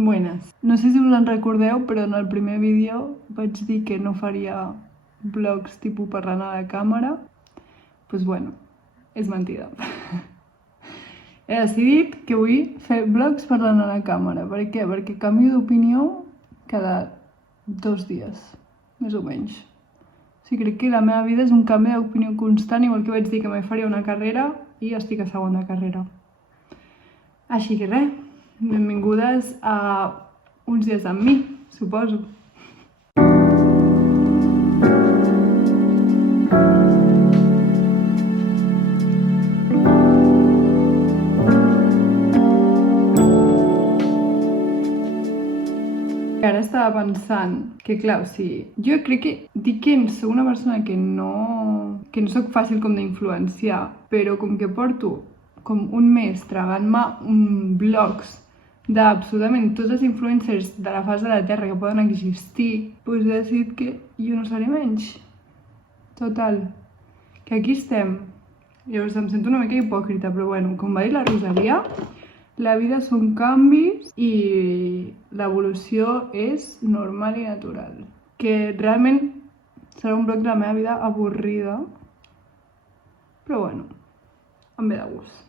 Buenas. No sé si us en recordeu, però en el primer vídeo vaig dir que no faria vlogs tipus parlant a la càmera. Doncs bueno, és mentida. He decidit que vull fer vlogs parlant a la càmera. Per què? Perquè canvio d'opinió cada 2 dies, més o menys. O sigui, crec que la meva vida és un canvi d'opinió constant, igual que vaig dir que me faria una carrera i estic a segona carrera. Així que res, benvingudes a uns dies amb mi, suposo. Ara estava pensant que, clar, o sigui, jo crec que dic que soc una persona que no soc fàcil com d'influenciar, però com que porto com un mes tragant-me vlogs d'absolutament tots els influencers de la face de la Terra que poden existir, doncs he decidit que jo no seré menys. Total, que aquí estem. Llavors em sento una mica hipòcrita, però bueno, com va dir la Rosalia, la vida són canvis i l'evolució és normal i natural. Que realment serà un vlog de la meva vida avorrida, però bueno, em ve de gust.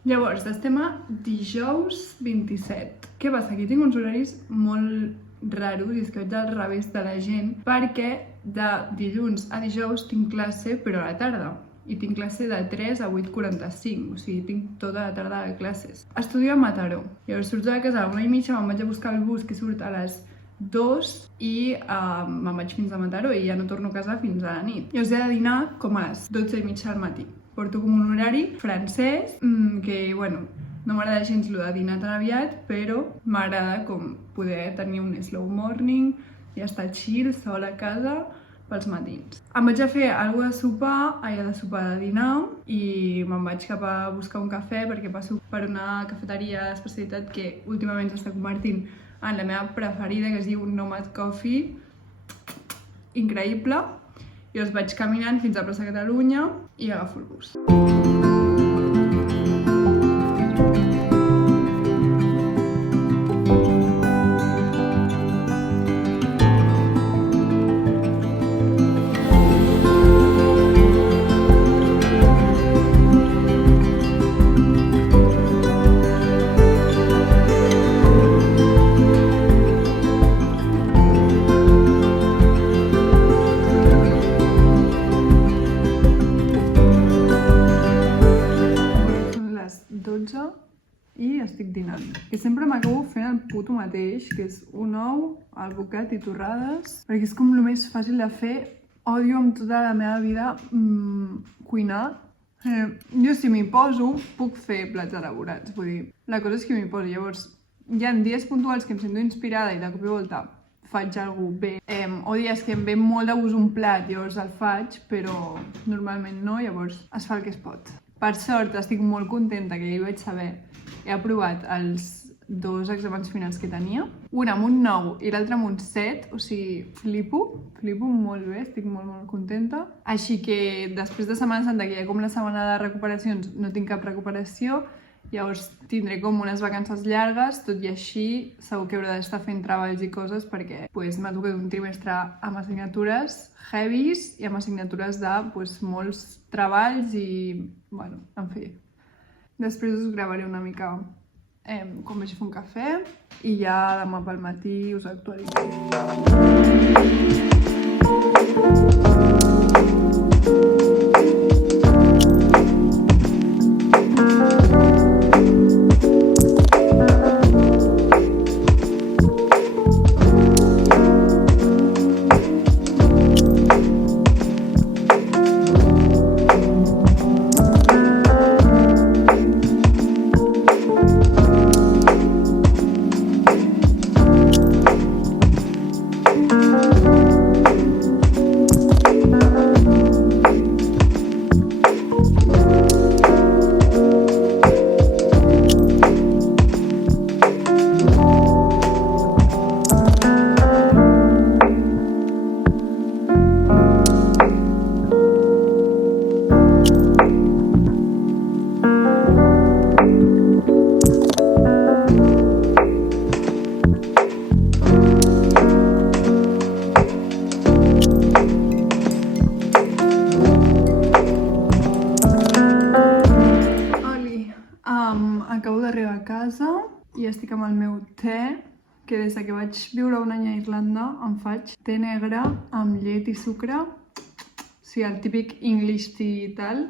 Llavors, estem a dijous 27. Què passa? Aquí tinc uns horaris molt raros i és que vaig al revés de la gent perquè de dilluns a dijous tinc classe però a la tarda. I tinc classe de 3 a 8:45, o sigui, tinc tota la tarda de classes. Estudio a Mataró. Llavors surto de casa a la 1:30, me'n vaig a buscar el bus que surt a les 2 i me'n vaig fins a Mataró i ja no torno a casa fins a la nit. Llavors he de dinar com a les 12:30 del matí. Porto com un horari francès que, bueno, no m'agrada gens lo de dinar tan aviat, però m'agrada com poder tenir un slow morning i estar chill, sol a casa, pels matins. Em vaig a fer alguna de sopar de dinar i me'n vaig cap a buscar un cafè perquè passo per una cafeteria d'especialitat que últimament s'està convertint en la meva preferida, que es diu Nomad Coffee. Increïble. Llavors vaig caminant fins a Plaça Catalunya i agafo el bus. I estic dinant. Que sempre m'acabo fent el puto mateix, que és un ou, alvocat i torrades, perquè és com el més fàcil de fer. Odio amb tota la meva vida cuinar. Jo si m'hi poso, puc fer plats elaborats, vull dir, la cosa és que m'hi poso. Llavors, hi ha dies puntuals que em sento inspirada i de cop i volta faig alguna cosa bé, o dies que em ve molt de gust un plat, llavors el faig, però normalment no, llavors es fa el que es pot. Per sort, estic molt contenta que ja hi vaig saber. He aprovat els 2 exàmens finals que tenia, un amb un 9 i l'altre amb un 7, o sigui, flipo molt bé, estic molt contenta. Així que després de Setmana Santa, que hi ha com la setmana de recuperacions, no tinc cap recuperació, llavors tindré com unes vacances llargues, tot i així segur que hauré d'estar fent treballs i coses perquè m'ha tocat un trimestre amb assignatures heavies i amb assignatures de molts treballs i, bueno, en fi. Després us gravaré una mica quan vaig a fer un cafè i ja demà pel matí us actualitzaré. a casa i estic amb el meu te, que des que vaig viure un any a Irlanda em faig te negre amb llet i sucre. Sí, el típic English tea i tal.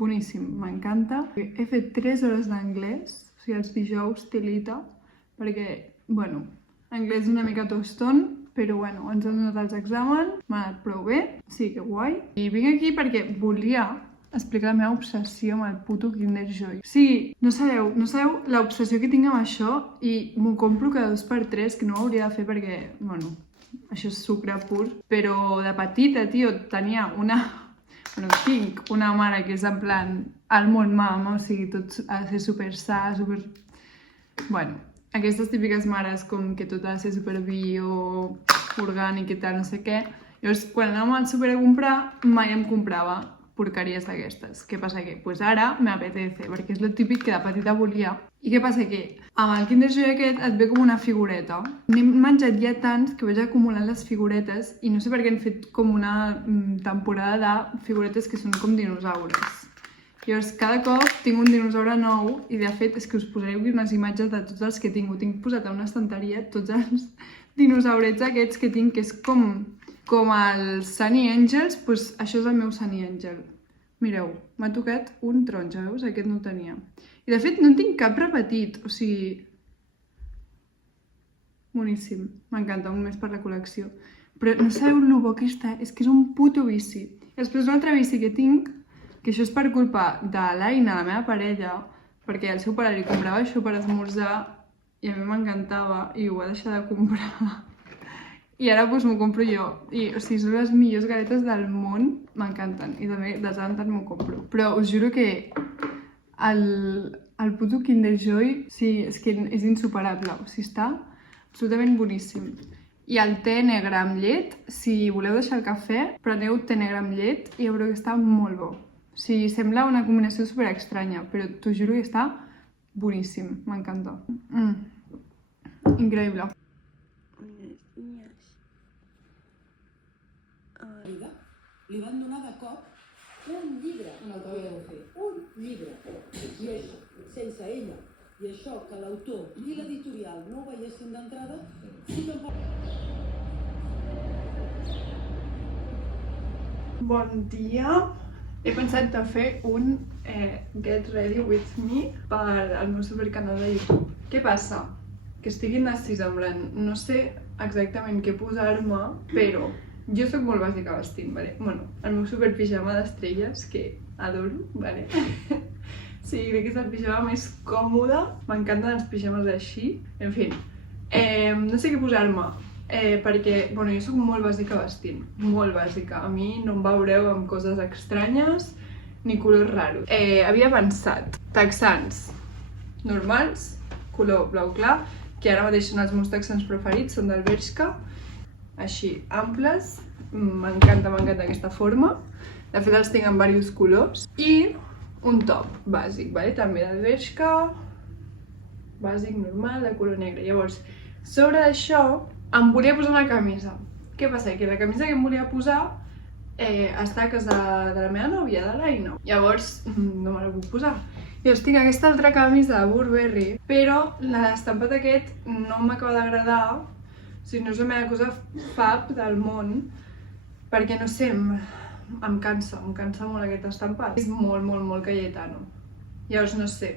Boníssim, m'encanta. He fet 3 hores d'anglès, o sigui, els dijous tilita, perquè, bueno, anglès una mica toston, però bueno, ens han donat els exàmens, m'ha anat prou bé, sí, que guai. I vinc aquí perquè volia explicar la meva obsessió amb el puto Kinder Joy. Sí, no sabeu l'obsessió que tinc amb això i m'ho compro cada 2x3, que no ho hauria de fer perquè, bueno, això és sucre pur. Però de petita, tio, tenia tinc una mare que és en plan almond mama, o sigui, tot ha de ser super sa, super... Bueno, aquestes típiques mares com que tot ha de ser super bio, orgànic i tal, no sé què. Llavors, quan anàvem al súper a comprar, mai em comprava porqueries d'aquestes. Què passa? Que pues ara m'apetece, perquè és el típic que de petita volia. I què passa? Que amb el Kinder Joy aquest et ve com una figureta. N'he menjat ja tants que vaig acumulant les figuretes i no sé per què han fet com una temporada de figuretes que són com dinosaures. Llavors, cada cop tinc un dinosaure nou i de fet és que us posaré aquí unes imatges de tots els que tinc. Ho tinc posat a una estanteria, tots els dinosaurets aquests que tinc, que és com els Sunny Angels, doncs això és el meu Sunny Angel. Mireu, m'ha tocat un taronja, veus? Aquest no ho tenia. I de fet no en tinc cap repetit, o sigui... Boníssim, m'encanta, un més per la col·lecció. Però no sabeu lo bo que està, és que és un puto vici. I després un altre vici que tinc, que això és per culpa de l'Aina, la meva parella, perquè el seu pare li comprava això per esmorzar i a mi m'encantava i ho va deixar de comprar. I ara doncs m'ho compro jo. I, o sigui, són les millors galetes del món. M'encanten. I també de tant en tant m'ho compro. Però us juro que el puto Kinder Joy, sí, és que és insuperable. O sigui, està absolutament boníssim. I el te negre amb llet, si voleu deixar el cafè, preneu te negre amb llet i veureu que està molt bo. O sigui, sembla una combinació super estranya, però t'ho juro que està boníssim. M'encanta. Increïble. Li van donar de cop un llibre en el que havia de fer, un llibre. I això, sense ella, i això que l'autor i l'editorial no ho veiessin d'entrada, sí tampoc... Bon dia! He pensat de fer un Get Ready With Me per al meu supercanal de YouTube. Què passa? Que estic indecisa, en plan, no sé exactament què posar-me, però jo soc molt bàsica vestint, vale? Bueno, el meu superpijama d'estrelles, que adoro, vale? Sí, crec que és el pijama més còmode, m'encanten els pijames així. En fi, no sé què posar-me, perquè, bueno, jo soc molt bàsica vestint, molt bàsica. A mi no em veureu amb coses estranyes ni colors raros. Havia pensat texans normals, color blau clar, que ara mateix són els meus texans preferits, són del Bershka, així, amples, m'encanta aquesta forma. De fet els tinc en diversos colors. I un top bàsic, vale? També del Bershka, bàsic, normal, de color negre. Llavors, sobre d'això, em volia posar una camisa. Què passa? Que la camisa que em volia posar està a casa de la meva nòvia, de l'Aina. Llavors, no me la puc posar. Llavors tinc aquesta altra camisa de Burberry, però l'estampat aquest no m'acaba d'agradar. O sigui, no és la meva cosa fab del món, perquè no sé, em cansa molt aquest estampat. És molt Cayetano. Llavors, no sé,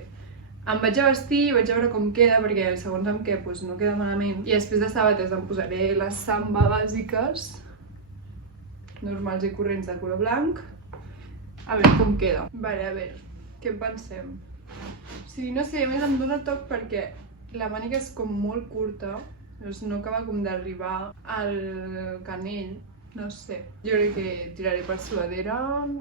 em vaig a vestir i vaig a veure com queda, perquè segons amb què no queda malament. I després de sabates em posaré les samba bàsiques, normals i corrents de color blanc, a veure com queda. Vale, a veure, què en pensem? O sigui, no sé, a més em dóna toc perquè la màniga és com molt curta, doncs no acaba com d'arribar al canell, no sé. Jo crec que tiraré per sudadera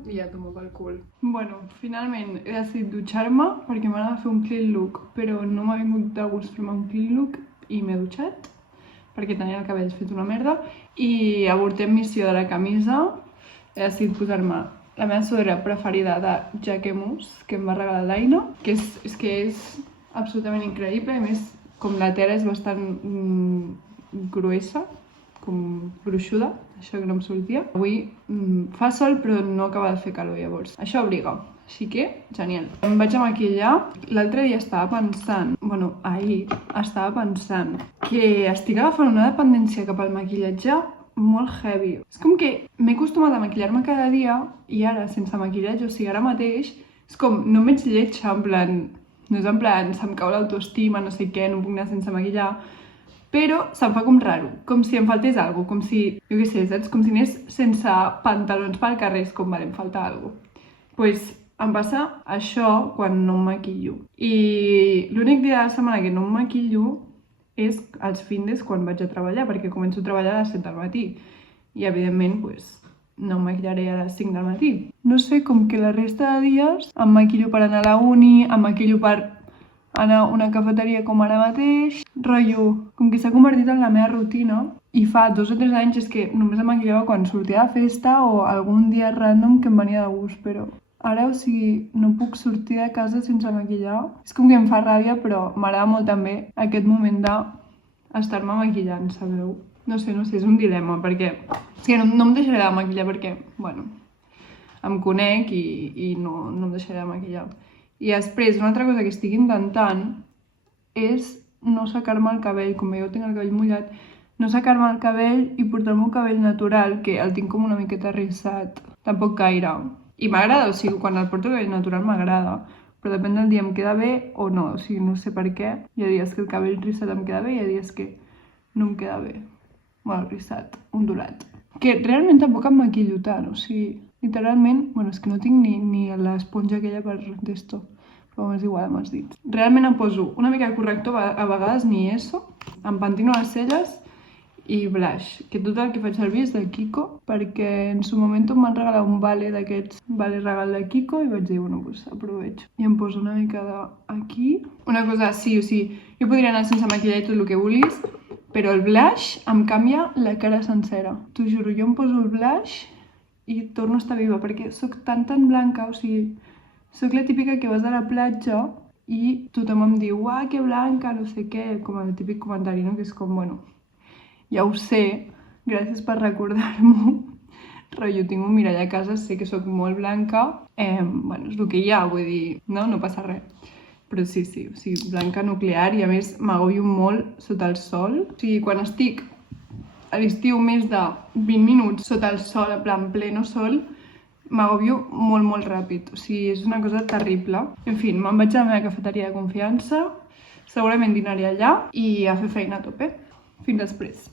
i ja tomo pel cul. Bueno, finalment he decidit dutxar-me perquè m'anava a fer un clean look, però no m'ha vingut de gust fer-me un clean look i m'he dutxat perquè tenia el cabell fet una merda i avortem missió de la camisa. He decidit posar-me la meva sudadera preferida de Jacquemus, que em va regalar l'Aina, que és absolutament increïble, a més com la tela és bastant gruesa, com gruixuda, això que no em sortia. Avui fa sol però no acaba de fer calor llavors. Això abriga, així que genial. Em vaig a maquillar. L'altre dia estava pensant bueno, ahir estava pensant que estic agafant una dependència cap al maquillatge molt heavy. És com que m'he acostumat a maquillar-me cada dia i ara, sense maquillatge, o sigui, ara mateix, és com, no em veig lletja, en plan, no és en plan, se'm cau l'autoestima, no sé què, no puc anar sense maquillar, però se'm fa com raro, com si em faltés alguna cosa, com si, jo què sé, saps? Com si anés sense pantalons pel carrer, és com, vale, em falta alguna cosa. Pues em passa això quan no em maquillo. I l'únic dia de la setmana que no em maquillo és els findes quan vaig a treballar, perquè començo a treballar a les 7 del matí. I, evidentment, pues, no em maquillaré a les 5 del matí. No sé, com que la resta de dies em maquillo per anar a la uni, em maquillo per anar a una cafeteria com ara mateix, rotllo, com que s'ha convertit en la meva rutina. I fa 2 o 3 anys és que només em maquillava quan sortia de festa o algun dia random que em venia de gust, però ara, o sigui, no puc sortir de casa sense maquillar. És com que em fa ràbia, però m'agrada molt també aquest moment d'estar-me maquillant, sabeu? No sé, és un dilema, perquè és que no em deixaré de maquillar perquè, bueno, em conec i no em deixaré de maquillar. I després, una altra cosa que estic intentant és no secar-me el cabell, com jo tinc el cabell mullat, no secar-me el cabell i portar-me un cabell natural, que el tinc com una miqueta rissat, tampoc gaire. I m'agrada, o sigui, quan el porto el cabell natural m'agrada, però depèn del dia em queda bé o no, o sigui, no sé per què. Hi ha dies que el cabell rissat em queda bé i hi ha dies que no em queda bé. Bueno, rissat, ondulat. Que realment tampoc em maquillo tant, o sigui, literalment, bueno, és que no tinc ni l'esponja aquella per d'esto, però és igual amb els dits. Realment em poso una mica de corrector, a vegades ni eso, em pentino les celles i blush, que tot el que faig servir és de Kiko, perquè en su moment em van regalar un vale d'aquests, vale regal de Kiko, i vaig dir, bueno, doncs aprovecho. I em poso una mica d'aquí. Una cosa sí, o sigui, jo podria anar sense maquillar i tot el que vulguis, però el blush em canvia la cara sencera. T'ho juro, jo em poso el blush i torno a estar viva, perquè sóc tan blanca, o sigui, sóc la típica que vas a la platja i tothom em diu, uah, que blanca, no sé què, com el típic comentari, no? Que és com, bueno, ja ho sé, gràcies per recordar-m'ho, però jo tinc un mirall a casa, sé que sóc molt blanca, bueno, és el que hi ha, vull dir, no passa res. Però sí, o sigui, blanca nuclear, i a més m'agobio molt sota el sol. O sigui, quan estic a l'estiu més de 20 minuts sota el sol, en plan pleno sol, m'agobio molt ràpid. O sigui, és una cosa terrible. En fi, me'n vaig a la meva cafeteria de confiança, segurament dinaré allà i a fer feina a tope. Fins després.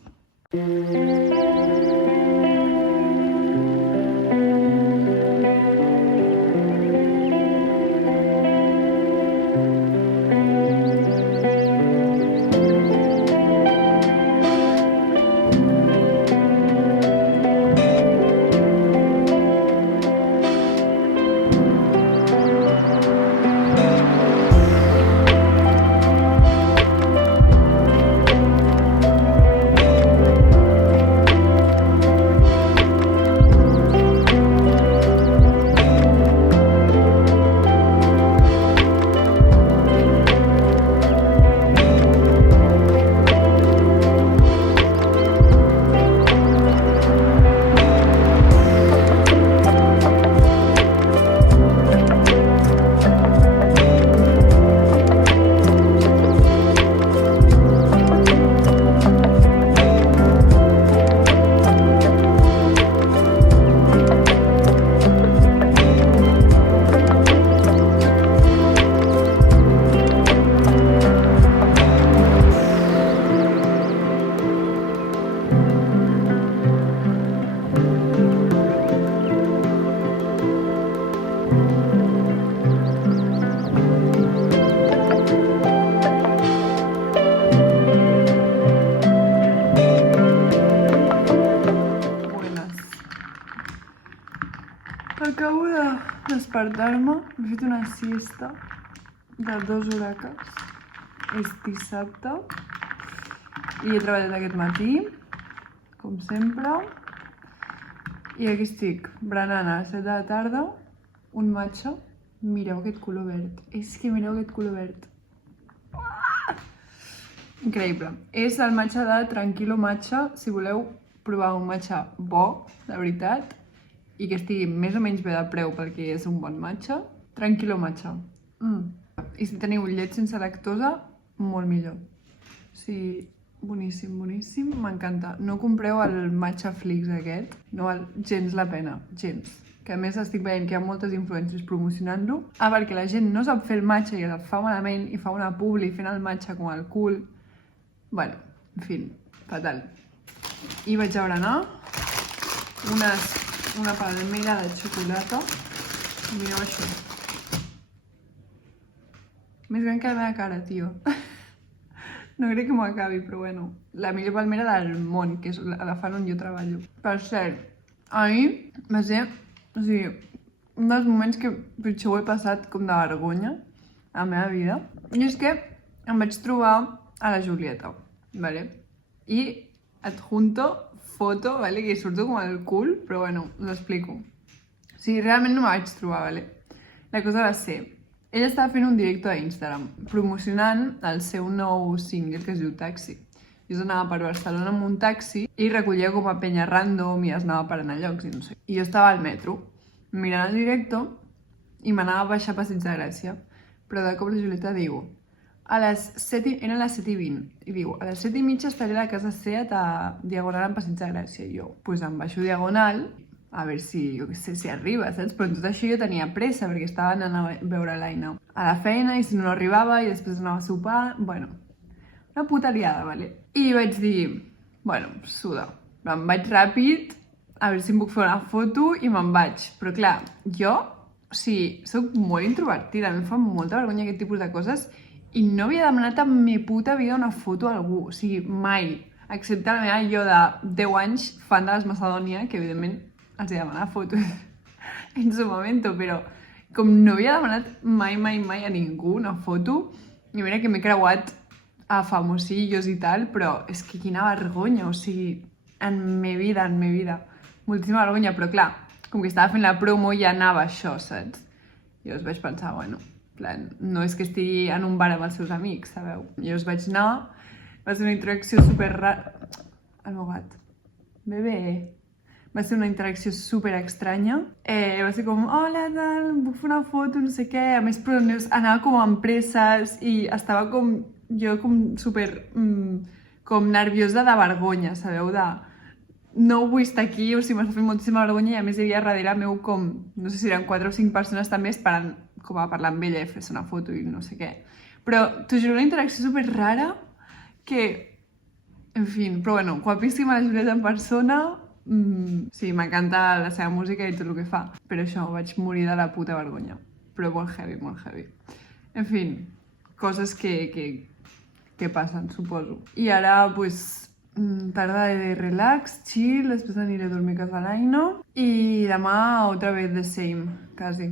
Acabo de despertar-me, he fet una siesta de 2 horetes. És dissabte i he treballat aquest matí, com sempre. I aquí estic, berenant a les 7 de la tarda, un matcha. Mireu aquest color verd. És que mireu aquest color verd. Increïble. És el matcha de Tranquilo Matcha, si voleu provar un matcha bo, de veritat, i que estigui més o menys bé de preu perquè és un bon matcha. Tranquilo Matcha. I si teniu llet sense lactosa, molt millor. O sigui, boníssim, boníssim, m'encanta. No compreu el Matcha Flix aquest, no val gens la pena, gens. Que a més estic veient que hi ha moltes influències promocionant-lo. Perquè la gent no sap fer el matcha i el fa malament i fa una publi fent el matcha com el cul. Bueno, en fi, fatal. I vaig a berenar una palmera de xocolata. Mireu això. Més gran que la meva cara, tio. No crec que m'ho acabi, però bueno. La millor palmera del món, que és la fan on jo treballo. Per cert, ahir va ser, o sigui, un dels moments que pitjor ho he passat com de vergonya a la meva vida. I és que em vaig trobar a la Julieta, ¿vale? I adjunto foto, ¿vale? Que surto com el cul, però bueno, us explico. O sigui, realment no me vaig trobar, ¿vale? La cosa va ser... Ella estava fent un directe a Instagram, promocionant el seu nou single que es diu Taxi. Jo anava per Barcelona amb un taxi i recollia com a penya random i es anava parant a llocs i no sé. I jo estava al metro, mirant el directe i m'anava a baixar a Passeig de Gràcia. Però de cop la Julieta diu, eren les 7:20, i diu, a les 7:30 estaré a la casa Seat a Diagonal en Passeig de Gràcia. I jo, doncs em baixo Diagonal, a veure si, jo què sé, si arriba, saps? Però en tot això jo tenia pressa, perquè estava anant a veure l'Aina a la feina, i si no arribava, i després anava a sopar, bueno, una puta liada, ¿vale? I vaig dir, bueno, suda, em vaig ràpid, a veure si em puc fer una foto, i me'n vaig. Però clar, jo, o sigui, soc molt introvertida, em fa molta vergonya aquest tipus de coses, i no havia demanat en mi puta vida una foto a algú, o sigui, mai, excepte la meva jo de 10 anys, fan de les Macedònia, que evidentment els he demanat fotos en su momento, però com no havia demanat mai a ningú una foto, i mira que m'he creuat a famosillos i tal, però és que quina vergonya, o sigui, en mi vida, moltíssima vergonya, però clar, com que estava fent la promo ja anava això, saps? I llavors vaig pensar, bueno, plan, no és que estigui en un bar amb els seus amics, sabeu? I llavors vaig anar, va ser una interacció super rara... El meu gat. Bebé. Va ser una interacció super estranya. Va ser com, hola, tal, em puc fer una foto, no sé què. A més, però anava com amb presses i estava com, jo com super, com nerviosa de vergonya, sabeu? De, no vull estar aquí, o sigui, m'està fent moltíssima vergonya i a més hi havia darrere meu com, no sé si eren 4 o 5 persones també esperant com a parlar amb ella i fer-se una foto i no sé què. Però, t'ho juro, una interacció super rara que, en fi, però bueno, guapíssima la Julieta en persona. Sí, m'encanta la seva música i tot el que fa, però això, vaig morir de la puta vergonya, però molt heavy, molt heavy. En fi, coses que passen, suposo. I ara, pues, tarda de relax, chill, després aniré a dormir a casa l'Aina i demà otra vez the same, quasi.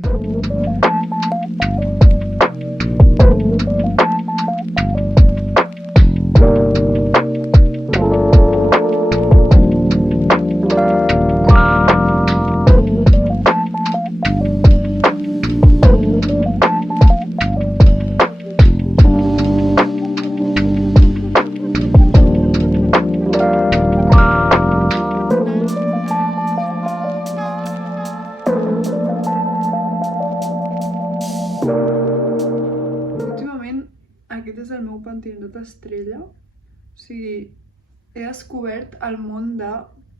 Aquest és el meu pentinat estrella. O sigui, he descobert el món de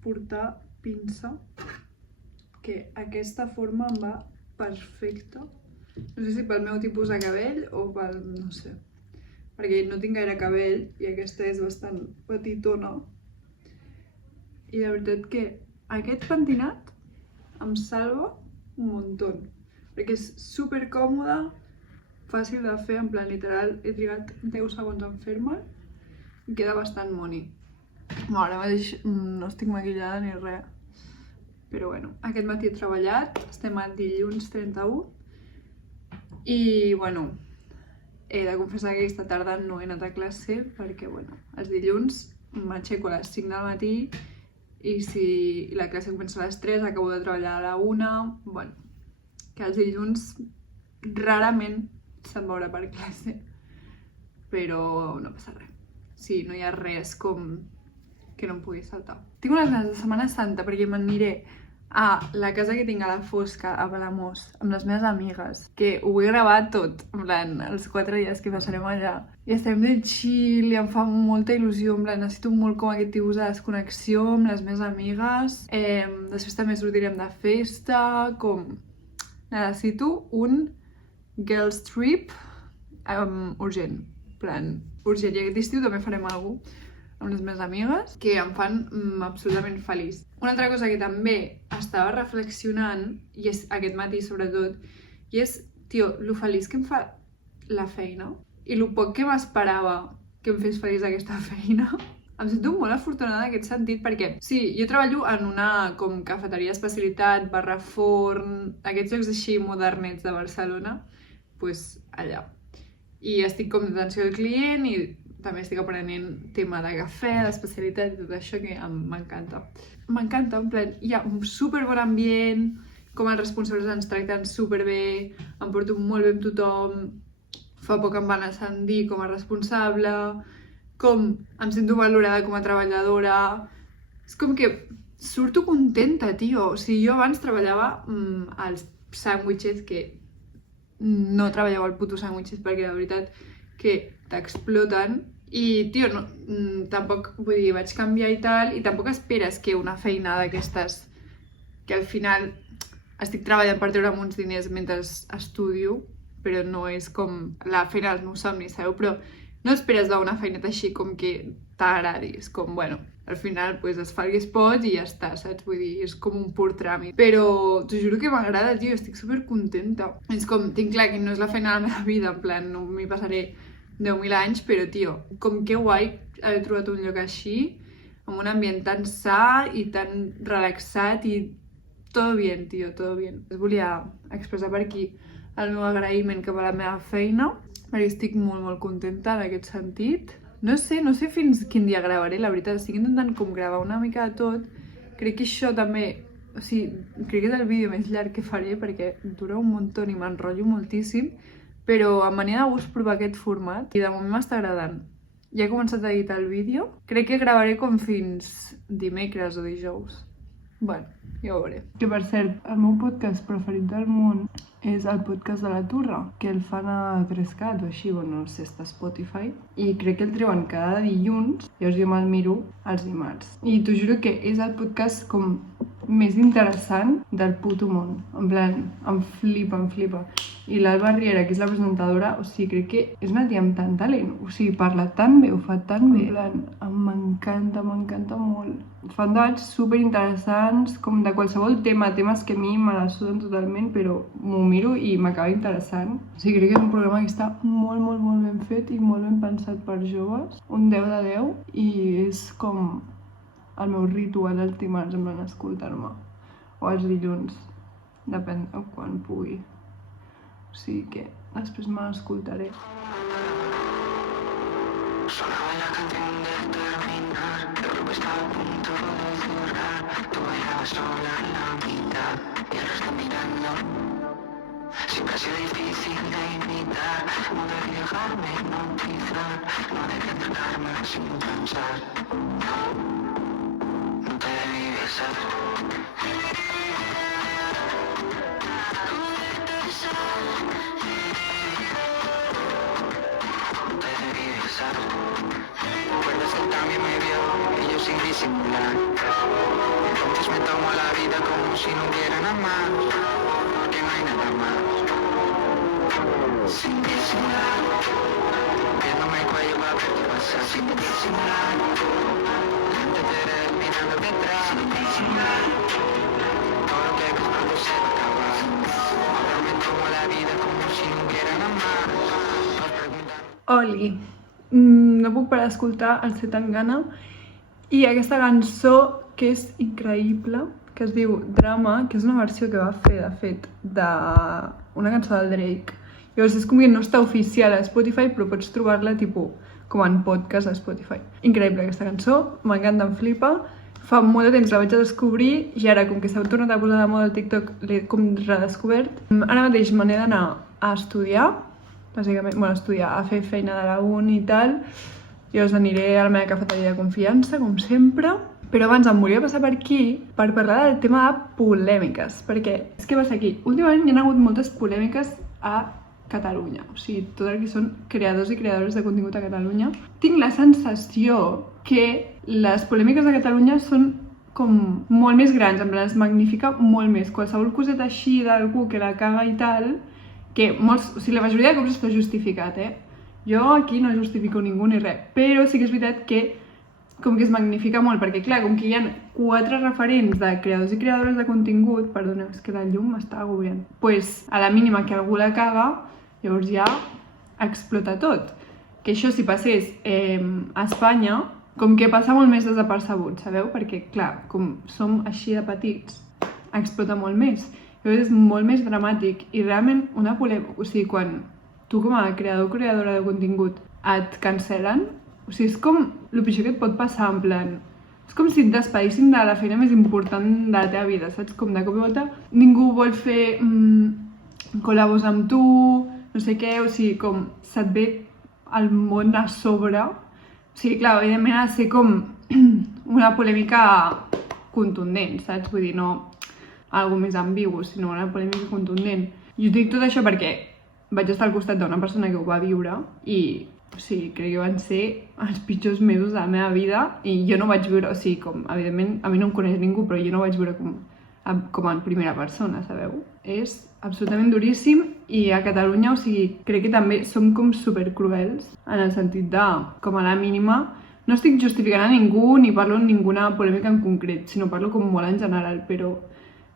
portar pinça, que aquesta forma em va perfecta. No sé si pel meu tipus de cabell o pel... no sé. Perquè no tinc gaire cabell i aquesta és bastant petitona. I la veritat que aquest pentinat em salva un muntó. Perquè és super còmode, fàcil de fer, en plan literal, he trigat 10 segons en fer-me'l i queda bastant moni. Ara mateix no estic maquillada ni res, però bueno, aquest matí he treballat, estem a dilluns 31 i bueno, he de confessar que aquesta tarda no he anat a classe perquè bueno, els dilluns m'aixeco a les 5 del matí i si la classe comença a les 3 acabo de treballar a la 1, bueno, que els dilluns rarament se'n veurà per classe, però no passa res. Sí, no hi ha res com que no em pugui saltar. Tinc unes ganes de Setmana Santa perquè m'aniré a la casa que tinc a la Fosca, a Palamós, amb les meves amigues, que ho vull gravar tot, en plan, els 4 dies que passarem allà. I estem de chill i em fa molta il·lusió, en plan, necessito molt com aquest tipus de desconnexió amb les meves amigues. Després també sortirem de festa, com... Necessito un girls trip urgent, en plan, urgent. I aquest estiu també farem alguna cosa amb les meves amigues, que em fan absolutament feliç. Una altra cosa que també estava reflexionant, i és aquest matí sobretot, i és, tio, lo feliç que em fa la feina, i lo poc que m'esperava que em fes feliç aquesta feina. Em sento molt afortunada en aquest sentit, perquè sí, jo treballo en una com cafeteria d'especialitat, barra forn, aquests llocs així modernets de Barcelona, doncs allà. I estic com d'atenció al client i també estic aprenent tema de cafè, d'especialitat i tot això que m'encanta. M'encanta, en plan, hi ha un superbon ambient, com els responsables ens tracten superbé, em porto molt bé amb tothom, fa poc em van ascendir com a responsable, com em sento valorada com a treballadora. És com que surto contenta, tio. O sigui, jo abans treballava als sàndwiches, que no treballava al puto sàndwiches perquè la veritat que t'exploten. I, tio, no, tampoc, vull dir, vaig canviar i tal, i tampoc esperes que una feina d'aquestes, que al final estic treballant per treure'm uns diners mentre estudio, però no és com la feina dels meus somnis, sabeu? Però no esperes d'una feineta així com que t'agradi, és com, bueno, al final pues, es fa el que es pot i ja està, saps? Vull dir, és com un pur tràmit. Però t'ho juro que m'agrada, tio, estic supercontenta. És com, tinc clar que no és la feina de la meva vida, en plan, no m'hi passaré 10.000 anys, però, tio, com que guai haver trobat un lloc així, amb un ambient tan sa i tan relaxat i todo bien, tio, todo bien. Es volia expressar per aquí el meu agraïment cap a la meva feina, perquè estic molt, molt contenta en aquest sentit. No sé fins quin dia gravaré, la veritat, estic intentant com gravar una mica de tot. Crec que això també, o sigui, crec que és el vídeo més llarg que faré perquè dura un muntó i m'enrotllo moltíssim, però em venia de gust provar aquest format i de moment m'està agradant. Ja he començat a editar el vídeo, crec que gravaré com fins dimecres o dijous. Bueno, ja ho veuré. Que per cert, el meu podcast preferit del món és el podcast de la Turra, que el fan a 3Cat o així, bueno, no sé, està a Spotify, i crec que el treuen cada dilluns, llavors jo me'l miro els dimarts. I t'ho juro que és el podcast com més interessant del puto món. En plan, em flipa. I l'Alba Riera, que és la presentadora, o sigui, crec que és una tia amb tant talent. O sigui, parla tan bé, ho fa tan bé. En plan, m'encanta molt. Fan debats superinteressants, com de qualsevol tema, temes que a mi me la suden totalment, però m'ho miro i m'acaba interessant. O sigui, crec que és un programa que està molt ben fet i molt ben pensat per joves. Un 10 de 10, i és com el meu ritual dels dimarts, en plan, escoltar-me. O els dilluns, depèn de quan pugui. O sigui que després me l'escoltaré. Sonaba la canción de terminar, el grupo estaba a punto de cerrar. Tú bailabas sola en la mitad y el resto mirando. Siempre ha sido difícil de imitar, no debí dejarme hipnotizar, no debí entregarme sin pensar. No te debí besar. Recuerdas que también me vio y yo sin disimular. Entonces me tomo la vida como si no hubiera nada más, porque no hay nada más. Sin disimular, viéndome el cuello para ver qué pasa. Sin disimular, delante te veré mirando detrás. Sin disimular, todo lo que ves pronto se va a acabar. Ahora me tomo la vida como si no hubiera nada más. Oli, no puc parar d'escoltar el C. Tangana i aquesta cançó que és increïble, que es diu Drama, que és una versió que va fer, de fet, d'una cançó del Drake. Llavors és com que no està oficial a Spotify, però pots trobar-la com en podcast a Spotify. Increïble aquesta cançó, m'encanta, em flipa. Fa molt de temps la vaig descobrir i ara, com que s'ha tornat a posar de moda al TikTok, l'he com redescobert. Ara mateix me n'he d'anar a estudiar, bàsicament, bueno, a fer feina de la uni i tal. Llavors aniré a la meva cafeteria de confiança, com sempre. Però abans em volia passar per aquí per parlar del tema de polèmiques, perquè és que va ser aquí. Últimament hi ha hagut moltes polèmiques a Catalunya, o sigui, tot el que són creadors i creadores de contingut a Catalunya. Tinc la sensació que les polèmiques de Catalunya són com molt més grans, en plan es magnifica molt més. Qualsevol coseta així d'algú que la caga i tal, que molts, o sigui, la majoria de cops està justificat, Jo aquí no justifico ningú ni res, però sí que és veritat que com que es magnifica molt, perquè clar, com que hi ha 4 referents de creadors i creadores de contingut, perdoneu, és que la llum m'està agobiant, pues a la mínima que algú la caga, llavors ja explota tot. Que això si passés a Espanya, com que passa molt més desapercebut, sabeu? Perquè clar, com som així de petits, explota molt més. Llavors és molt més dramàtic i realment una polèmica, o sigui, quan tu com a creador o creadora de contingut et cancel·len, o sigui, és com el pitjor que et pot passar, en plan, és com si et despedissin de la feina més important de la teva vida, saps? Com de cop i volta ningú vol fer col·labos amb tu, no sé què, o sigui, com se't ve el món a sobre. O sigui, clar, evidentment ha de ser com una polèmica contundent, saps? Vull dir, no algo més ambigu, sinó una polèmica contundent. I ho dic tot això perquè vaig estar al costat d'una persona que ho va viure i, o sigui, crec que van ser els pitjors mesos de la meva vida i jo no vaig viure, o sigui, com, evidentment, a mi no em coneix ningú, però jo no vaig viure com en primera persona, sabeu? És absolutament duríssim i a Catalunya, o sigui, crec que també som com supercruels en el sentit de, com a la mínima, no estic justificant a ningú ni parlo en ninguna polèmica en concret, sinó parlo com molt en general, però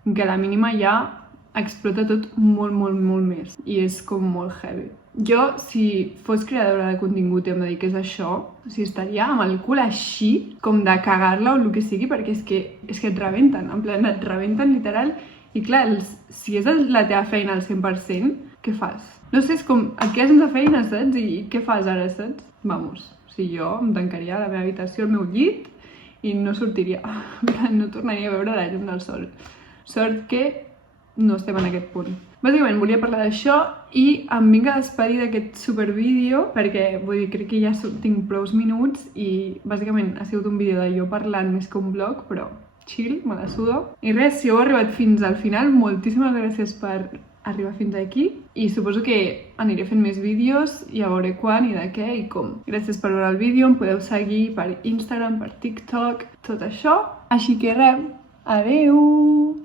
que a la mínima ja explota tot molt, molt, molt més i és com molt heavy. Jo, si fos creadora de contingut i em dediqués a això, o sigui, estaria amb el cul així, com de cagar-la o el que sigui, perquè és que et rebenten, en plan, et rebenten literal, i clar, si és la teva feina al 100%, què fas? No sé, és com, et quedes sense feina, saps? I què fas ara, saps? Vamos, o sigui, jo em tancaria a la meva habitació, al meu llit, i no sortiria, no tornaria a veure la llum del sol. Sort que no estem en aquest punt. Bàsicament volia parlar d'això i em vinc a despedir d'aquest supervídeo perquè, vull dir, crec que ja tinc prous minuts i bàsicament ha sigut un vídeo de jo parlant més que un vlog, però chill, me la sudo. I res, si heu arribat fins al final, moltíssimes gràcies per arribar fins aquí i suposo que aniré fent més vídeos i a veure quan i de què i com. Gràcies per veure el vídeo, em podeu seguir per Instagram, per TikTok, tot això. Així que res, adeu!